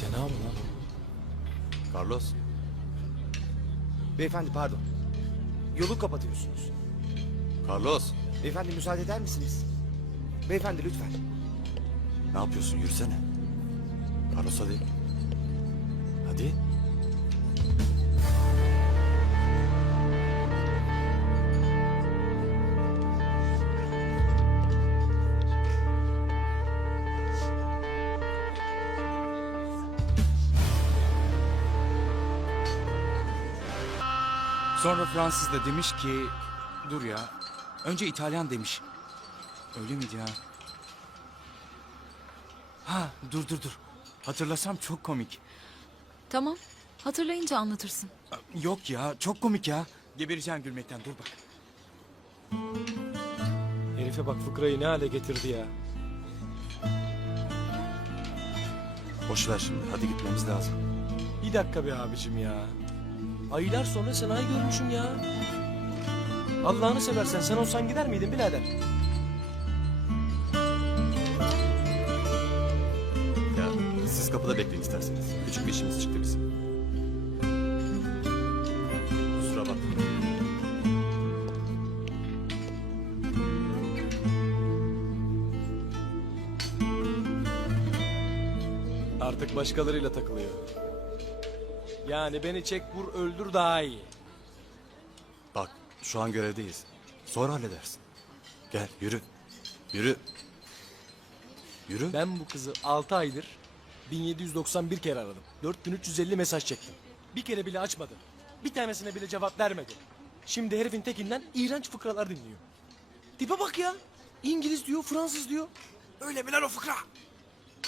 Sena mı lan? Carlos. Beyefendi pardon. Yolu kapatıyorsunuz. Carlos. Beyefendi müsaade eder misiniz? Beyefendi lütfen. Ne yapıyorsun? Yürüsene. Carlos hadi. Hadi. Sonra Fransız da demiş ki... Dur ya. Önce İtalyan demiş. Öyle miydi ya? Ha dur dur dur. Hatırlasam çok komik. Tamam. Hatırlayınca anlatırsın. Yok ya çok komik ya. Gebereceğim gülmekten dur bak. Herife bak fıkrayı ne hale getirdi ya. Boş ver şimdi. Hadi gitmemiz lazım. Bir dakika be abicim ya. Aylar sonra sanayi görmüşüm ya. Allah'ını seversen sen olsan gider miydin birader? Ya siz kapıda bekleyin isterseniz. Küçük bir işimiz çıktı bizim. Kusura bakmayın. Artık başkalarıyla takılıyor. Yani beni çek vur öldür daha iyi. Bak şu an görevdeyiz. Sonra halledersin. Gel yürü. Yürü. Yürü. Ben bu kızı 6 aydır 1791 kere aradım. 4350 mesaj çektim. Bir kere bile açmadı. Bir tanesine bile cevap vermedi. Şimdi herifin tekinden iğrenç fıkralar dinliyor. Tipe bak ya. İngiliz diyor, Fransız diyor. Öyle mi lan o fıkra?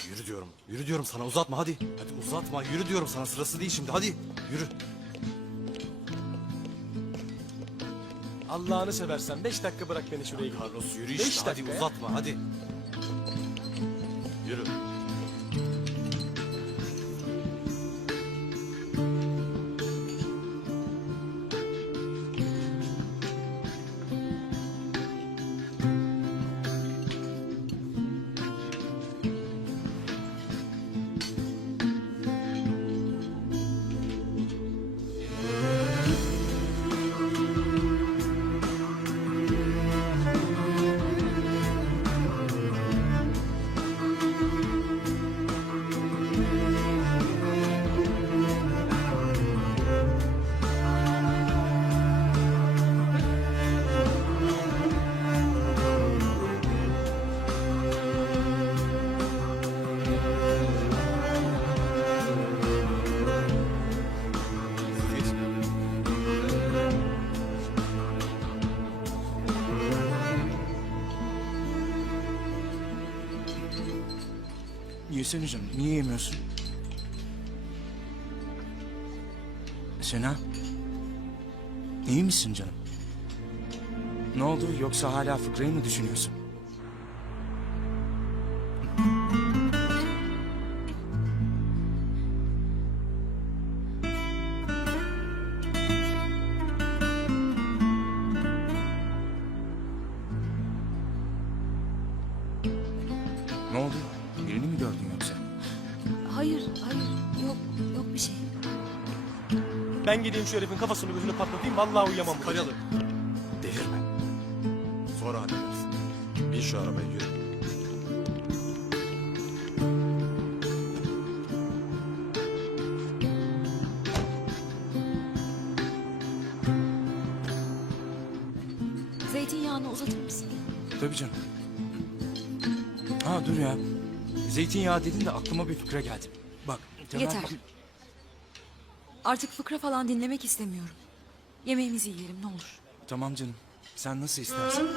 Yürü diyorum. Yürü diyorum sana uzatma hadi. Hadi uzatma. Yürü diyorum sana sırası değil şimdi. Hadi. Yürü. Allah'ını seversen 5 dakika bırak beni şuraya gideyim. Carlos yürü Beş işte. Hadi dakika ya. uzatma hadi. Yürü. Yesene canım. Niye yemiyorsun? Sena. İyi misin canım? Ne oldu yoksa hala fıkrayı mı düşünüyorsun? Ne oldu? Birini mi gördün yoksa? Hayır, hayır. Yok, yok bir şey. Ben gideyim şu herifin kafasını gözünü patlatayım. Vallahi uyuyamam. Karyalı. Delirme. Sonra halledersin. Bin şu arabaya yürü. Zeytinyağını uzatır mısın? Tabii canım. Ha dur ya. Zeytinyağı dedin de aklıma bir fikre geldi. Bak. Temel Yeter. Artık fıkra falan dinlemek istemiyorum. Yemeğimizi yiyelim ne olur. Tamam canım. Sen nasıl istersen.